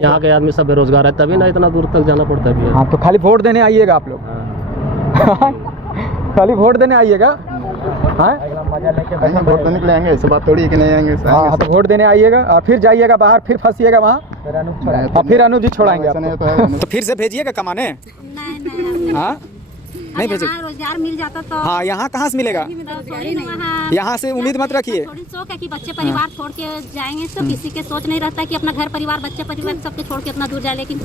यहाँ के आदमी सब बेरोजगार है, तभी ना इतना दूर तक जाना पड़ता है भैया। हाँ, तो खाली वोट देने आइएगा आप लोग? खाली वोट देने आइएगा? हाँ, वोट देने के लिए आएंगे, ऐसी बात थोड़ी है कि नहीं आएंगे। हाँ, तो वोट देने आइएगा और फिर जाइएगा बाहर, फिर फंसिएगा वहाँ और फिर अनूप जी छोड़ाएंगे आपको। तो फिर से भेजिएगा कमाने? नहीं हाँ, नहीं भेजिएगा। रोजगार मिल जाता तो। हाँ, यहाँ कहाँ से मिलेगा? यहाँ से उम्मीद मत रखिए। थोड़ी सोच है कि बच्चे परिवार छोड़ के जाएंगे, तो किसी के सोच नहीं रहता कि अपना घर परिवार बच्चे परिवार सबके छोड़ के इतना दूर जाए, लेकिन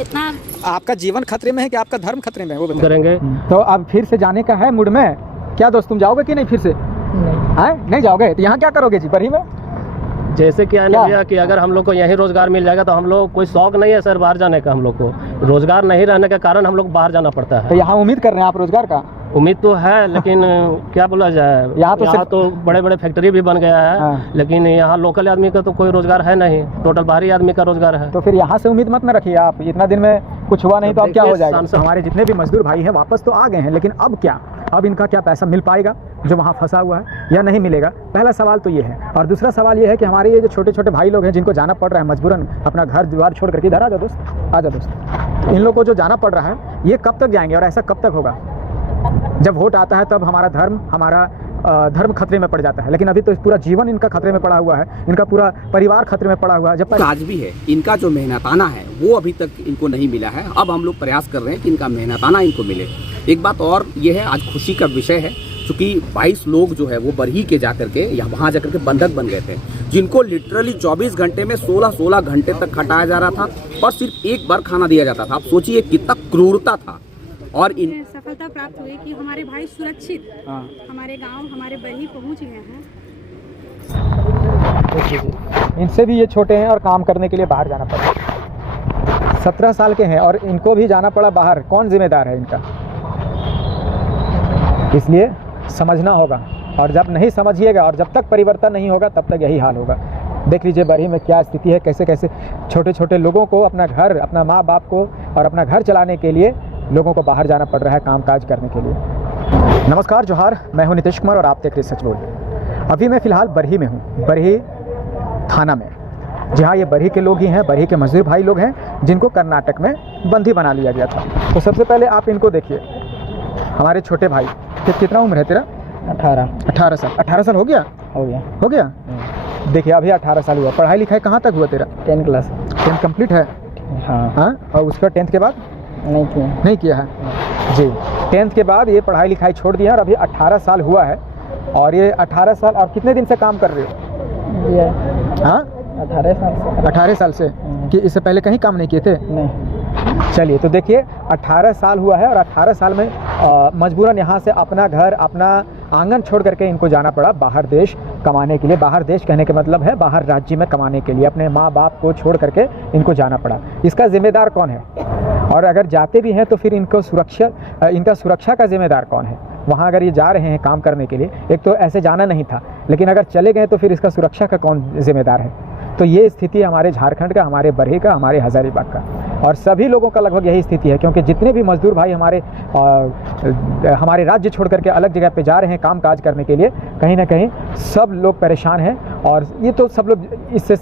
इतना आपका जीवन खतरे में है कि आपका धर्म खतरे में है, वो बताइए। करेंगे तो अब फिर से जाने का है मूड में? क्या दोस्त, तुम जाओगे कि नहीं फिर से? नहीं जाओगे? तो यहाँ क्या करोगे जी, बरही में? जैसे कि है ना भैया कि अगर हम लोग को यहीं रोजगार मिल जाएगा तो हम लोग कोई शौक नहीं है सर बाहर जाने का। हम लोग को रोजगार नहीं रहने के कारण हम लोग बाहर जाना पड़ता है। तो यहाँ उम्मीद कर रहे हैं आप रोजगार का? उम्मीद तो है, लेकिन क्या बोला जाए, यहाँ तो बड़े बड़े फैक्ट्री भी बन गया है। हाँ। लेकिन यहाँ लोकल आदमी का तो कोई रोजगार है नहीं, टोटल बाहरी आदमी का रोजगार है। तो फिर यहाँ से उम्मीद मत न रखिए आप। इतना दिन में कुछ हुआ नहीं तो अब क्या हो जाएगा? हमारे जितने भी मजदूर भाई हैं वापस तो आ गए हैं, लेकिन अब क्या? अब इनका क्या पैसा मिल पाएगा जो वहाँ फंसा हुआ है, या नहीं मिलेगा? पहला सवाल तो ये है। और दूसरा सवाल ये है कि हमारे ये जो छोटे छोटे भाई लोग हैं जिनको जाना पड़ रहा है मजबूरन अपना घर द्वार छोड़ करके, इधर आ जाओ दोस्त, आ जाओ दोस्त, इन लोग को जो जाना पड़ रहा है ये कब तक जाएंगे और ऐसा कब तक होगा? जब वोट आता है तब हमारा धर्म खतरे में पड़ जाता है, लेकिन अभी तो पूरा जीवन इनका खतरे में पड़ा हुआ है, इनका पूरा परिवार खतरे में पड़ा हुआ है। जब तक आज भी है इनका जो मेहनताना है वो अभी तक इनको नहीं मिला है। अब हम लोग प्रयास कर रहे हैं कि इनका मेहनताना इनको मिले। एक बात और ये है, आज खुशी का विषय है, क्योंकि 22 लोग जो है वो बरही के जाकर के या वहाँ जाकर के बंधक बन गए थे, जिनको लिटरली 24 घंटे में 16 घंटे तक खटाया जा रहा था और सिर्फ एक बार खाना दिया जाता था। आप सोचिए कितना क्रूरता था। और इन सफलता प्राप्त हुई कि हमारे भाई सुरक्षित हमारे गांव हमारे बरही पहुंच गए हैं। इनसे भी ये छोटे हैं और काम करने के लिए बाहर जाना पड़ा। 17 साल के हैं और इनको भी जाना पड़ा बाहर। कौन जिम्मेदार है इनका? इसलिए समझना होगा, और जब नहीं समझिएगा और जब तक परिवर्तन नहीं होगा तब तक यही हाल होगा। देख लीजिए बरही में क्या स्थिति है, कैसे कैसे छोटे छोटे लोगों को अपना घर, अपना माँ बाप को और अपना घर चलाने के लिए लोगों को बाहर जाना पड़ रहा है काम काज करने के लिए। नमस्कार, जोहार, मैं हूं नीतीश कुमार और आप देख रहे सच बोल। अभी मैं फ़िलहाल बरही में हूं, बरही थाना में। जी हाँ, ये बरही के लोग ही हैं, बरही के मजदूर भाई लोग हैं जिनको कर्नाटक में बंदी बना लिया गया था। तो सबसे पहले आप इनको देखिए, हमारे छोटे भाई। कितना उम्र है तेरा? 18 साल। 18 साल हो गया? हो गया। देखिए अभी 18 साल हुआ। पढ़ाई लिखाई कहाँ तक हुआ तेरा? 10 क्लास। 10 कंप्लीट है? हाँ। और उसका 10th के बाद नहीं किया है जी। 10th के बाद ये पढ़ाई लिखाई छोड़ दिया और अभी 18 साल हुआ है। और ये 18 साल और कितने दिन से काम कर रहे हो? हाँ, 18 साल से। कि इससे पहले कहीं काम नहीं किए थे? नहीं। चलिए, तो देखिए 18 साल हुआ है और 18 साल में मजबूरन यहाँ से अपना घर, अपना आंगन छोड़ करके इनको जाना पड़ा बाहर देश कमाने के लिए। बाहर देश कहने के मतलब है बाहर राज्य में कमाने के लिए। अपने माँ बाप को छोड़ करके इनको जाना पड़ा। इसका जिम्मेदार कौन है? और अगर जाते भी हैं तो फिर इनका सुरक्षा का जिम्मेदार कौन है? वहाँ अगर ये जा रहे हैं काम करने के लिए, एक तो ऐसे जाना नहीं था, लेकिन अगर चले गए तो फिर इसका सुरक्षा का कौन जिम्मेदार है? तो ये स्थिति हमारे झारखंड का, हमारे बरही का, हमारे हजारीबाग का और सभी लोगों का लगभग यही स्थिति है। क्योंकि जितने भी मजदूर भाई हमारे राज्य छोड़ करके अलग जगह पे जा रहे हैं काम काज करने के लिए, कहीं ना कहीं सब लोग परेशान हैं। और ये तो सब लोग इससे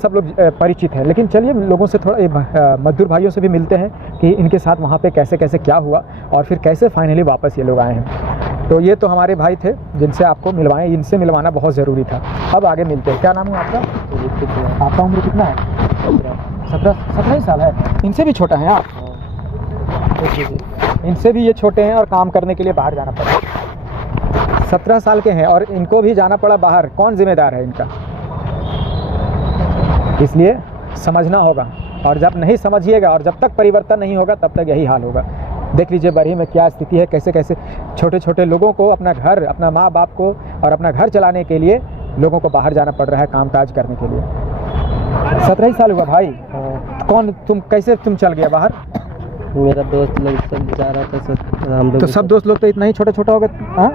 परिचित हैं। लेकिन चलिए लोगों से थोड़ा मजदूर भाइयों से भी मिलते हैं कि इनके साथ वहाँ पे कैसे कैसे क्या हुआ और फिर कैसे फाइनली वापस ये लोग आए हैं। तो ये तो हमारे भाई थे जिनसे आपको मिलवाएं, इनसे मिलवाना बहुत ज़रूरी था। अब आगे मिलते हैं। क्या नाम है आपका? आपका उम्र कितना है? 17 ही साल है। इनसे भी छोटा है आप? इनसे भी ये छोटे हैं और काम करने के लिए बाहर जाना पड़ा। 17 साल के हैं और इनको भी जाना पड़ा बाहर। कौन जिम्मेदार है इनका? इसलिए समझना होगा, और जब नहीं समझिएगा और जब तक परिवर्तन नहीं होगा तब तक यही हाल होगा। देख लीजिए बरही में क्या स्थिति है, कैसे कैसे छोटे छोटे लोगों को अपना घर, अपना माँ बाप को और अपना घर चलाने के लिए लोगों को बाहर जाना पड़ रहा है काम काज करने के लिए। 17 ही साल हुआ भाई। कौन कैसे चल गया बाहर? मेरा दोस्त लोग सब जा रहा था, सब हम लोग। तो सब दोस्त लोग तो इतना ही छोटा छोटा हो गया? हाँ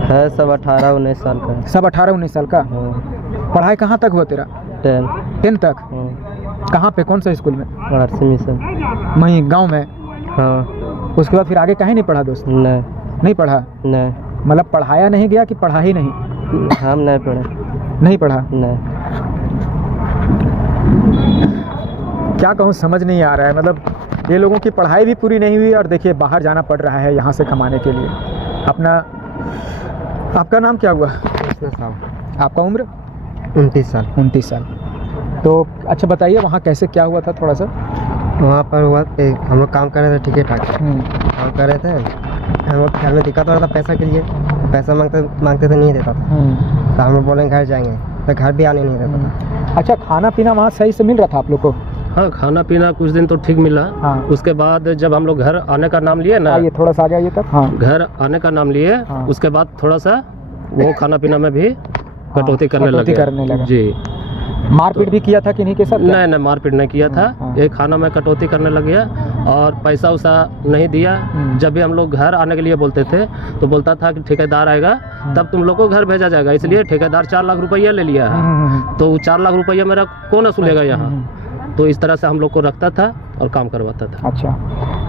है, सब 18-19 साल का। सब 18-19 साल का? पढ़ाई कहाँ तक हुआ तेरा? 10 तक। कहाँ पे, कौन सा स्कूल में? RC mission. वहीं गाँव में? हाँ। उसके बाद फिर आगे कहीं नहीं पढ़ा दोस्त? नहीं पढ़ा? नहीं। मतलब पढ़ाया नहीं गया कि पढ़ा ही नहीं? हम नहीं पढ़े। नहीं पढ़ा? नहीं। क्या कहूँ, समझ नहीं आ रहा है। मतलब ये लोगों की पढ़ाई भी पूरी नहीं हुई और देखिए बाहर जाना पड़ रहा है यहाँ से कमाने के लिए। आपका नाम क्या हुआ? कृष्णा साहब, आपका उम्र? 29 साल। 29 साल। तो अच्छा बताइए वहाँ कैसे क्या हुआ था थोड़ा सा? वहाँ पर हुआ हम लोग काम कर रहे थे ठीक ठाक, काम कर रहे थे। हम लोग घर में दिक्कत हो रहा था पैसा के लिए, पैसा मांगते थे नहीं देता था। तो हम लोग बोले घर जाएंगे, तो घर भी आने नहीं देता था। अच्छा, खाना पीना वहाँ सही से मिल रहा था आप लोग को? हाँ, खाना पीना कुछ दिन तो ठीक मिला। हाँ। उसके बाद जब हम लोग घर आने का नाम लिए ना, ये थोड़ा सा आ गया ये तक। हाँ, घर आने का नाम लिए। हाँ। उसके बाद थोड़ा सा वो खाना पीना में भी कटौती करने लगे। जी। मारपीट भी किया था किन्हीं के साथ? नहीं नहीं, मारपीट नहीं किया था। हाँ। ये खाना में कटौती करने लग गया और पैसा उसा नहीं दिया। जब भी हम लोग घर आने के लिए बोलते थे तो बोलता था कि ठेकेदार आएगा तब तुम लोग को घर भेजा जाएगा, इसलिए ठेकेदार 4 लाख रुपया ले लिया है। तो 4 लाख रुपया मेरा कौन वसूलेगा यहाँ? तो इस तरह से हम लोग को रखता था और काम करवाता था। अच्छा,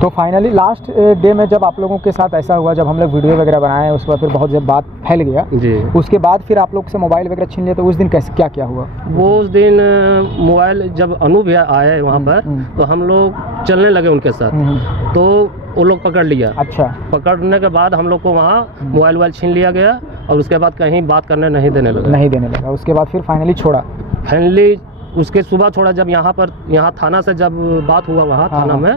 तो फाइनली लास्ट डे में जब आप लोगों के साथ ऐसा हुआ, जब हम लोग वीडियो वगैरह बनाए, उसके बाद फिर बहुत जब बात फैल गया जी, उसके बाद फिर आप लोग से मोबाइल वगैरह छीन लिया, तो उस दिन कैसे क्या हुआ? वो उस दिन मोबाइल जब अनु भैया आए वहाँ पर तो हम लोग चलने लगे उनके साथ, तो वो लोग पकड़ लिया। अच्छा, पकड़ने के बाद हम लोग को वहाँ मोबाइल छीन लिया गया और उसके बाद कहीं बात करने नहीं देने लगा। उसके बाद फिर फाइनली छोड़ा? फाइनली उसके सुबह छोड़ा। जब यहाँ थाना से जब बात हुआ वहाँ थाना में,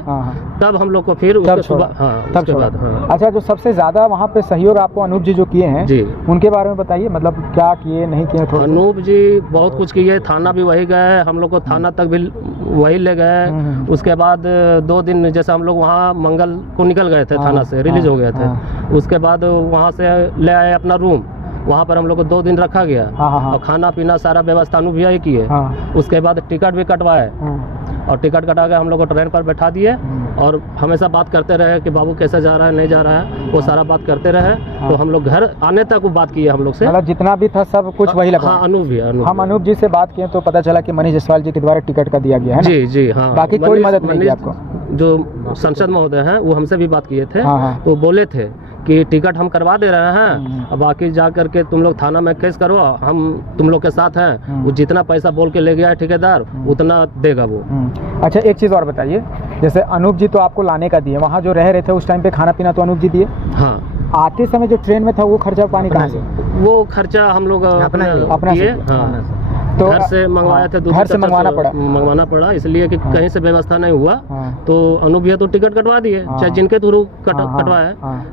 तब हम लोग को फिर उसके सुबह उसके बाद। अच्छा, जो सबसे ज़्यादा वहाँ पे सहयोग आपको अनूप जी जो किए हैं जी, उनके बारे में बताइए, मतलब क्या किए नहीं किए थोड़ा? अनूप जी बहुत कुछ किए, थाना भी वही गए, हम लोग को थाना तक भी वही ले गए। उसके बाद 2 दिन जैसे हम लोग वहाँ मंगल को निकल गए थे, थाना से रिलीज हो गए थे। उसके बाद वहाँ से ले आए अपना रूम, वहाँ पर हम लोग को 2 दिन रखा गया। और खाना पीना सारा व्यवस्था अनु भैया ही किए। उसके बाद टिकट भी कटवाए और टिकट कटा के हम लोग को ट्रेन पर बैठा दिए और हमेशा बात करते रहे कि बाबू कैसे जा रहा है नहीं जा रहा है, वो सारा बात करते रहे। तो हम लोग घर आने तक वो बात किए हम लोग से, मतलब जितना भी था सब कुछ वही लगा। हाँ, अनूप भैया। हम अनूप जी से बात किए तो पता चला कि मनीष जायसवाल जी के द्वारा टिकट का दिया गया है। जी जी, हाँ। बाकी कोई मदद नहीं की आपको? जो संसद महोदय हैं वो हमसे भी बात किए थे। तो बोले थे कि टिकट हम करवा दे रहे हैं, अब बाकी जा करके तुम लोग थाना में केस करो, हम तुम लोग के साथ हैं। वो जितना पैसा बोल के ले गया है ठेकेदार उतना देगा वो। अच्छा, एक चीज़ और बताइए, जैसे अनूप जी तो आपको लाने का दिए, वहाँ जो रह रहे थे उस टाइम पे खाना पीना तो अनूप जी दिए? हाँ। आते समय जो ट्रेन में था वो खर्चा पानी कहाँ से? वो खर्चा हम लोग अपना किए। हाँ, तो घर से मंगवाया था, घर से मंगवाना पड़ा इसलिए कि कहीं से व्यवस्था नहीं हुआ। तो अनूप भैया तो टिकट कटवा दिए, चाहे जिनके थ्रू कटवाए।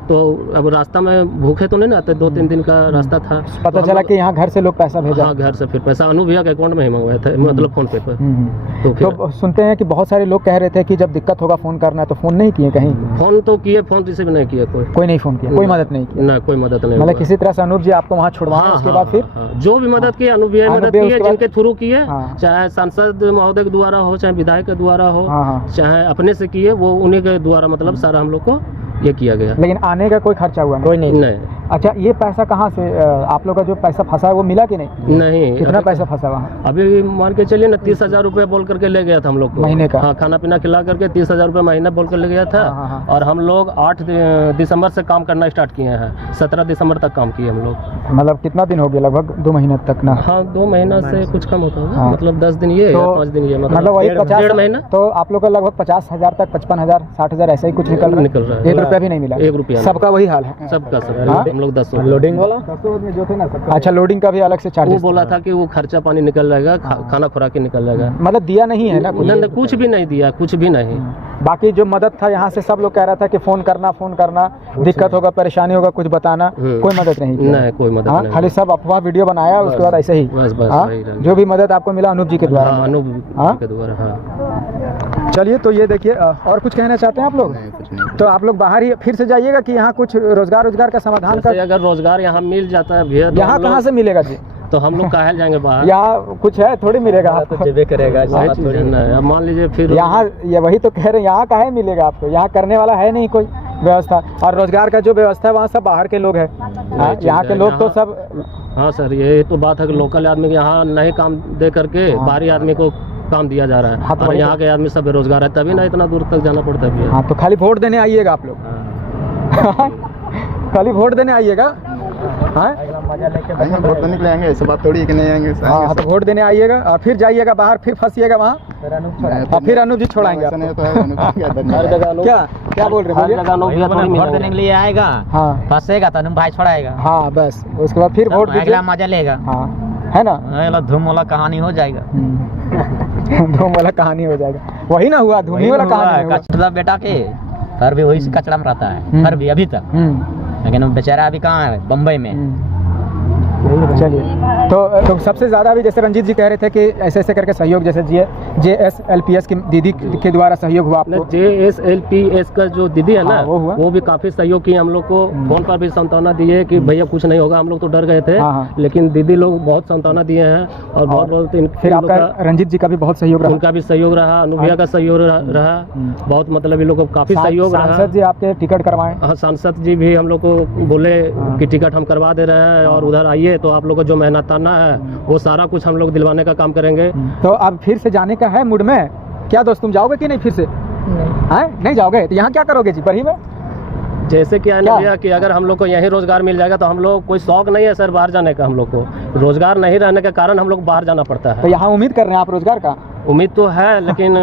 तो अब रास्ता में भूखे तो नहीं ना आते, 2-3 दिन का रास्ता था। पता चला कि यहाँ घर से लोग पैसा भेजा? हाँ, घर से फिर पैसा अनूप भैया के अकाउंट में ही मंगवाए थे, मतलब फोन पे पर। तो सुनते हैं कि बहुत सारे लोग कह रहे थे कि जब दिक्कत होगा फोन करना, तो फोन नहीं किए कहीं? फोन तो किए, फोन रिसीव नहीं किए, कोई नहीं फोन किया, कोई मदद नहीं की? ना, कोई मदद नहीं। मतलब किसी तरह से अनूप जी आपको वहाँ छुड़वाए, उसके बाद फिर जो भी मदद की अनूप भैया मदद की, जिनके थ्रू किए, चाहे सांसद महोदय के द्वारा हो, चाहे विधायक के द्वारा हो, चाहे अपने से किए, वो उन्हीं के द्वारा मतलब सारा हम लोग को ये किया गया। लेकिन आने का कोई खर्चा हुआ कोई नहीं? अच्छा, ये पैसा कहाँ से आप लोग का जो पैसा फंसा है वो मिला कि नहीं? नहीं। कितना पैसा फंसा वहाँ? अभी मान के चलिए ना 30,000 रुपये बोल करके ले गया था हम लोग को महीने का। हाँ, खाना पीना खिला करके 30,000 रुपये महीना बोल कर ले गया था। और हम लोग 8 दिसंबर से काम करना स्टार्ट किए हैं, 17 दिसंबर तक काम किए हम लोग। मतलब कितना दिन हो गया? लगभग 2 महीने तक ना? हाँ, 2 महीना से कुछ कम होता होगा, मतलब 10 दिन ये, 5 दिन ये, मतलब वही 1.5 महीना। तो आप लोग का लगभग 50,000 तक, 55,000, 60,000 ऐसा ही कुछ निकल रहा है? 1 रुपया भी नहीं मिला? 1 रुपया। सबका वही हाल है? सबका सब। हम लोग 10 लोडिंग वाला जो थे ना। अच्छा, लोडिंग का भी अलग से चार्ज? वो बोला था कि वो खर्चा पानी निकल जाएगा, खाना खुराक निकल जाएगा। मतलब दिया नहीं है ना? कुछ भी नहीं दिया, कुछ भी नहीं। बाकी जो मदद था यहाँ से सब लोग कह रहा था कि फोन करना, दिक्कत होगा, परेशानी होगा, कुछ बताना, कोई मदद नहीं? नहीं, कोई मदद नहीं। खाली सब अफवाह वीडियो बनाया, उसके बाद ऐसे ही बस जो भी मदद आपको मिला अनूप जी के द्वारा? अनूप जी के द्वारा। चलिए, तो ये देखिए, और कुछ कहना चाहते हैं आप लोग? तो आप लोग बाहर ही फिर से जाइएगा कि यहाँ कुछ रोजगार का समाधान कर? अगर रोजगार यहाँ मिल जाता है भैया, यहाँ कहाँ से मिलेगा जी? तो हम लोग काहे जाएंगे बाहर? यहाँ कुछ है थोड़ी मिलेगा, तो जेबे करेगा। अब मान लीजिए फिर यहाँ, ये वही तो कह रहे हैं, यहाँ काहे मिलेगा आपको? यहाँ करने वाला है नहीं कोई व्यवस्था, और रोजगार का जो व्यवस्था है वहाँ सब बाहर के लोग हैं, यहाँ के लोग तो सब। हाँ सर, ये तो बात है कि लोकल आदमी के यहाँ नहीं काम दे करके बाहरी आदमी को काम दिया जा रहा है। और यहाँ के आदमी सब बेरोजगार है, तभी ना इतना दूर तक जाना पड़ता है। हाँ, तो खाली वोट देने आइएगा आप लोग? खाली वोट देने आइएगा? हाँ, वोट देने के लिए आएंगे, ऐसा बात थोड़ी है कि नहीं आएंगे। हाँ, तो वोट देने आइएगा और फिर जाइएगा बाहर, फिर फंसिएगा वहाँ। और फिर अनूप जी छोड़ाएंगे ऐसा नहीं आपको। तो है अनूप जी का धन्यवाद। हर जगह अनूप, क्या क्या बोल रहे हर बोलिए? जगह अनूप भैया थोड़ी वोट मिलेंगे। देने के लिए आएगा, हाँ फंसेगा तो भाई छोड़ाएगा, हाँ बस उसके बाद फिर वोट दीजिए। अगला मजा लेगा, हाँ है ना। अगला धूम वाला कहानी हो जाएगा। धूम वाला कहानी हो जाएगा, वही ना हुआ, धूमी वाला कहानी हुआ। कचरा बेटा के घर भी वही से कचरा में रहता है, घर भी अभी तक, लेकिन वो बेचारा अभी कहाँ है, बम्बई में। चलिए तो सबसे ज़्यादा भी जैसे रंजीत जी कह रहे थे कि ऐसे ऐसे करके सहयोग, जैसे JSLPS की दीदी के द्वारा सहयोग हुआ आपको। JSLPS का जो दीदी है ना, हाँ, वो हुआ। वो भी काफी सहयोग किए हम लोग को, फोन पर भी सांत्वना दिए कि भैया कुछ नहीं होगा। हम लोग तो डर गए थे, हाँ। लेकिन दीदी लोग बहुत सांत्वना दिए हैं और बहुत फिर आपका रंजीत जी का भी बहुत सहयोग रहा। उनका भी सहयोग रहा, अनुभैया का सहयोग रहा, बहुत मतलब इन लोग को काफी सहयोग रहा। सांसद जी आपके टिकट करवाएं। हाँ, सांसद जी भी हम लोग को बोले कि टिकट हम करवा दे रहे हैं और उधर आइए तो आप लोग को जो मेहनताना है वो सारा कुछ हम लोग दिलवाने का काम करेंगे। तो अब फिर से जाने का है मूड में क्या दोस्त, तुम जाओगे कि नहीं फिर से? नहीं जाओगे तो यहाँ क्या करोगे जी बरही में? जैसे कि आने भैया कि अगर हम लोग को यहीं रोजगार मिल जाएगा तो हम लोग कोई शौक नहीं है सर बाहर जाने का। हम लोग को रोजगार नहीं रहने के कारण हम लोग बाहर जाना पड़ता तो है। यहाँ उम्मीद कर रहे हैं आप रोजगार का? उम्मीद तो है, लेकिन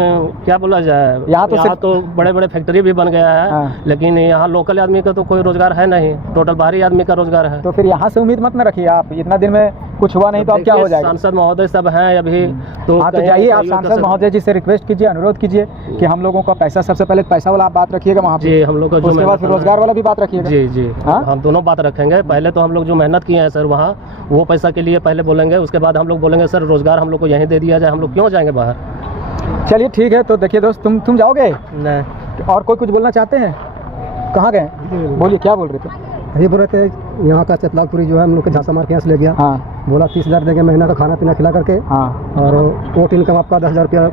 क्या बोला जाए, यहाँ तो बड़े बड़े फैक्ट्री भी बन गया है। हाँ। लेकिन यहाँ लोकल आदमी का तो कोई रोजगार है नहीं, टोटल बाहरी आदमी का रोजगार है। तो फिर यहाँ से उम्मीद मत न रखिए आप, इतना दिन में कुछ हुआ नहीं तो अब क्या हो जाएगा? सांसद महोदय सब हैं अभी तो हाँ तो जाइए आप सांसद महोदय जी से रिक्वेस्ट कीजिए, अनुरोध कीजिए कि हम लोगों का पैसा, सबसे पहले पैसा वाला आप बात रखिएगा वहाँ पे, जी हम लोग का जो उसके बाद फिर रोजगार वाला भी बात रखिएगा। जी जी हाँ? हम दोनों बात रखेंगे। पहले तो हम लोग जो मेहनत किए हैं सर वहाँ, वो पैसा के लिए पहले बोलेंगे, उसके बाद हम लोग बोलेंगे सर रोजगार हम लोग को यहीं दे दिया जाए, हम लोग क्यों जाएंगे बाहर। चलिए ठीक है, तो देखिए दोस्त तुम जाओगे नहीं, और कोई कुछ बोलना चाहते हैं? कहाँ गए? बोलिए क्या बोल रहे थे? ये बोल रहे थे यहाँ का चतलापुरी जो है हम लोग के झांसा मार के यहाँ से ले गया, हाँ बोला 30,000 देंगे महीना का खाना पीना खिला करके, हाँ और वोट इनकम आपका 10,000 रुपया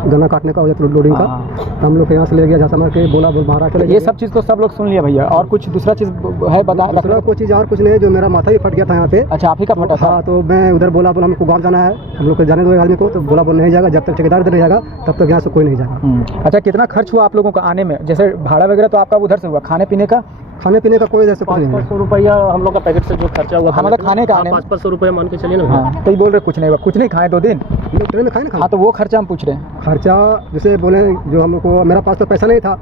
गन्ना काटने का हो जाता लोडिंग का। हाँ। हम लोग के यहाँ से ले गया झांसा मार के, बोला बाहर चले। ये सब चीज़ तो सब लोग सुन लिया भैया, और कुछ दूसरा चीज़ है बता? दूसरा कोई चीज़ और कुछ नहीं है, जो मेरा माथा भी फट गया था यहाँ पे। अच्छा आप ही का फटा था? हाँ, तो मैं उधर बोला हमको गाँव जाना है, हम लोग को जाने दो आदमी को, तो बोला नहीं जाएगा, जब तक ठेकेदार इधर रहेगा तब तक यहाँ से कोई नहीं जाएगा। अच्छा कितना खर्च हुआ आप लोगों का आने में? जैसे भाड़ा वगैरह तो आपका उधर से हुआ, खाने पीने का? खाने पीने का कोई जैसे कुछ नहीं है। 500 रुपया हम लोग का पैकेट से जो खर्चा हुआ, मतलब खाने का आने में 500 रुपया मान के चलिए ना। हाँ तो ये बोल रहे कुछ नहीं हुआ, कुछ नहीं खाए 2 दिन? हम लोग ट्रेन में खाए ना। हाँ तो वो खर्चा हम पूछ रहे हैं। खर्चा जैसे बोले जो हम लोग को, मेरा पास तो पैसा नहीं था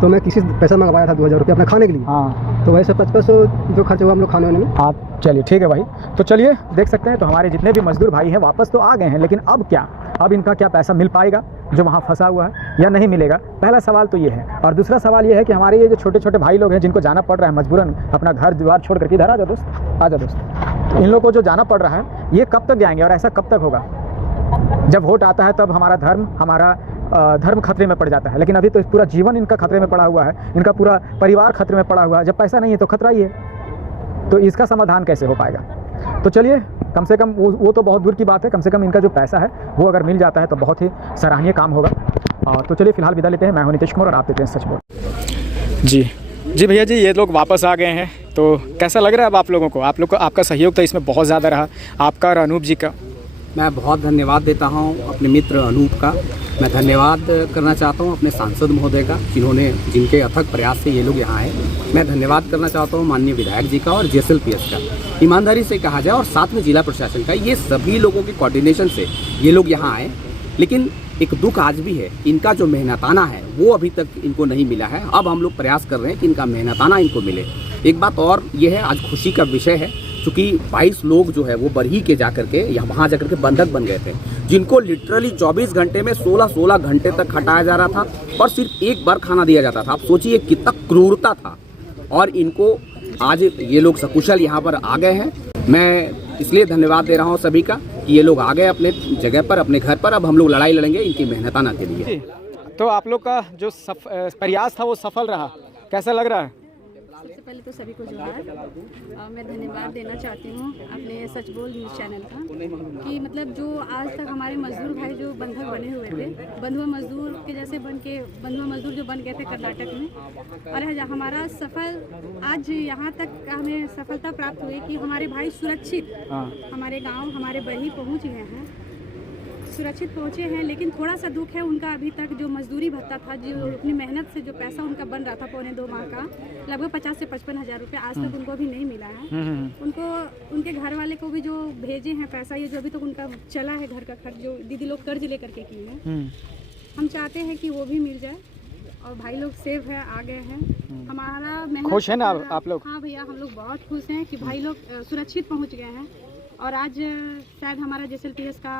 तो मैं किसी से पैसा मंगवाया था 2,000 रुपया अपने खाने के लिए। हाँ तो वैसे 5500 जो खर्चा हुआ हम लोग खाने वाने में। हाँ चलिए ठीक है भाई। तो चलिए देख सकते हैं, तो हमारे जितने भी मजदूर भाई हैं वापस तो आ गए हैं, लेकिन अब क्या, अब इनका क्या पैसा मिल पाएगा जो वहाँ फंसा हुआ है या नहीं मिलेगा? पहला सवाल तो ये है। और दूसरा सवाल ये है कि हमारे ये जो छोटे छोटे भाई लोग हैं जिनको जाना पड़ रहा है मजबूरन अपना घर द्वार छोड़ करके, इधर आ जाओ दोस्त, आ जाओ दोस्त, इन लोगों को जो जाना पड़ रहा है ये कब तक जाएंगे और ऐसा कब तक होगा? जब वोट आता है तब हमारा धर्म खतरे में पड़ जाता है, लेकिन अभी तो पूरा जीवन इनका खतरे में पड़ा हुआ है, इनका पूरा परिवार खतरे में पड़ा हुआ है। जब पैसा नहीं है तो खतरा ही है, तो इसका समाधान कैसे हो पाएगा? तो चलिए कम से कम वो तो बहुत दूर की बात है, कम से कम इनका जो पैसा है वो अगर मिल जाता है तो बहुत ही सराहनीय काम होगा। और तो चलिए फिलहाल विदा लेते हैं। मैं हूं नीतीश कुमार और आप देख रहे हैं सच बोल। जी भैया जी, ये लोग वापस आ गए हैं, तो कैसा लग रहा है अब आप लोगों को? आप लोग को आपका सहयोग तो इसमें बहुत ज़्यादा रहा, आपका और अनूप जी का। मैं बहुत धन्यवाद देता हूं अपने मित्र अनूप का। मैं धन्यवाद करना चाहता हूं अपने सांसद महोदय का, जिनके अथक प्रयास से ये लोग यहाँ आए। मैं धन्यवाद करना चाहता हूं माननीय विधायक जी का और JSLPS का, ईमानदारी से कहा जाए, और साथ में जिला प्रशासन का। ये सभी लोगों के कोऑर्डिनेशन से ये लोग यहाँ आए। लेकिन एक दुख आज भी है, इनका जो मेहनताना है वो अभी तक इनको नहीं मिला है। अब हम लोग प्रयास कर रहे हैं कि इनका मेहनताना इनको मिले। एक बात और ये है, आज खुशी का विषय है, क्योंकि 22 लोग जो है वो बरही के जाकर के वहाँ जाकर के बंधक बन गए थे, जिनको लिटरली 24 घंटे में 16 घंटे तक हटाया जा रहा था और सिर्फ एक बार खाना दिया जाता था। आप सोचिए कितना क्रूरता था, और इनको आज ये लोग सकुशल यहाँ पर आ गए हैं। मैं इसलिए धन्यवाद दे रहा हूँ सभी का कि ये लोग आ गए अपने जगह पर, अपने घर पर। अब हम लोग लड़ाई लड़ेंगे इनकी मेहनताना के लिए। तो आप लोग का जो प्रयास था वो सफल रहा, कैसा लग रहा है? सबसे पहले तो सभी को जोहार। मैं धन्यवाद देना चाहती हूँ अपने सच बोल न्यूज़ चैनल का, कि मतलब जो आज तक हमारे मजदूर भाई जो बंधक बने हुए थे, बंधुआ मजदूर के जैसे बंधुआ मजदूर जो बन गए थे कर्नाटक में, और हमारा आज यहाँ तक हमें सफलता प्राप्त हुई कि हमारे भाई सुरक्षित हमारे गाँव, हमारे बरही पहुँच गए हैं। सुरक्षित पहुँचे हैं, लेकिन थोड़ा सा दुख है उनका अभी तक जो मजदूरी भत्ता था, जो अपनी मेहनत से जो पैसा उनका बन रहा था 2.25 माह का, लगभग 50 से 55 हज़ार रुपये आज तक उनको भी नहीं मिला है। उनको उनके घर वाले को भी जो भेजे हैं पैसा, ये जो अभी तक उनका चला है घर का खर्च, जो दीदी लोग कर्ज लेकर के किए हैं, हम चाहते हैं कि वो भी मिल जाए और भाई लोग सेफ है, आ गए हैं। हमारा मेहनत खुश है ना आप लोग? हाँ भैया, हम लोग बहुत खुश हैं कि भाई लोग सुरक्षित पहुँच गए हैं और आज शायद हमारा JSLPS का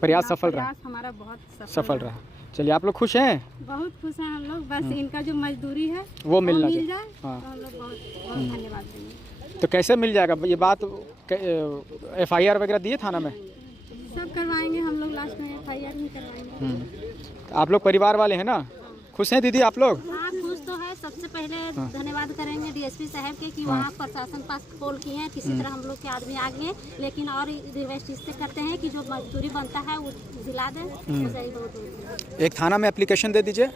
प्रयास सफल रहा, हमारा बहुत सफल रहा। चलिए, आप लोग खुश हैं? बहुत खुश हैं हम लोग। बस इनका जो मजदूरी है वो मिल जाए हाँ। तो हम लोग बहुत धन्यवाद देंगे। तो कैसे मिल जाएगा ये बात? FIR वगैरह दिए थाना में? सब करवाएंगे हम लोग, लास्ट में FIR नहीं करवाएंगे। आप लोग परिवार वाले हैं ना? खुश हैं दीदी आप लोग? हाँ, खुश तो है। सबसे पहले धन्यवाद करेंगे DSP साहब के कि वहाँ प्रशासन पास कॉल किए हैं, किसी तरह हम लोग के आदमी आ गए। लेकिन और रिक्वेस्ट इससे करते हैं कि जो मजदूरी बनता है वो दिला दें, तो सही बहुत। एक थाना में एप्लीकेशन दे दीजिए,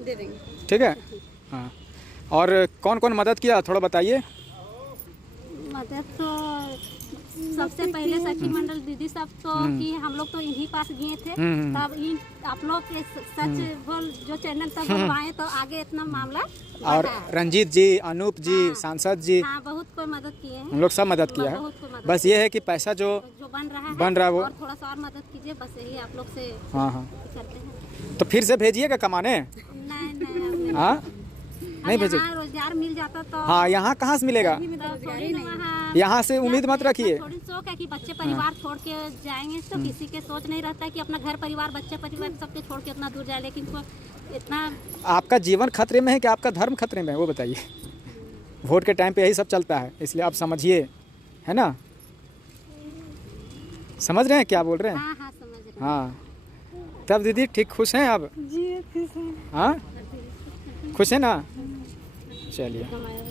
दे देंगे। ठीक है? हाँ। और कौन कौन मदद किया थोड़ा बताइए। मदद तो सबसे पहले सखी मंडल दीदी सब तो कि हम लोग तो इन्हीं पास गए थे, तब इन आप लोग के सच बोल जो चैनल तक बनवाए तो आगे इतना मामला। और रंजीत जी, अनूप जी, सांसद जी, हाँ, बहुत कोई मदद किए हैं। हम लोग सब मदद किया है। बस ये है कि पैसा जो बन रहा है वो और थोड़ा सा और मदद कीजिए, बस यही आप लोग से हाँ करते हैं। तो फिर से भेजिएगा कमाने? नहीं हाँ, नहीं भेजे? रोजगार मिल जाता तो हाँ, यहाँ कहाँ से मिलेगा? यहाँ से उम्मीद मत रखिए। थोड़ी शौक है कि बच्चे परिवार छोड़ के जाएंगे, तो किसी के सोच नहीं रहता है कि अपना घर परिवार, बच्चे परिवार सबके छोड़ के इतना दूर जाए। लेकिन तो इतना आपका जीवन खतरे में है कि आपका धर्म खतरे में है, वो बताइए। वोट के टाइम पे यही सब चलता है, इसलिए आप समझिए, है ना? समझ रहे हैं क्या बोल रहे हैं? हाँ, समझ रहे हैं। हाँ, तब दीदी ठीक खुश हैं अब? जी खुश हैं। हाँ, खुश है ना? चलिए। हमारे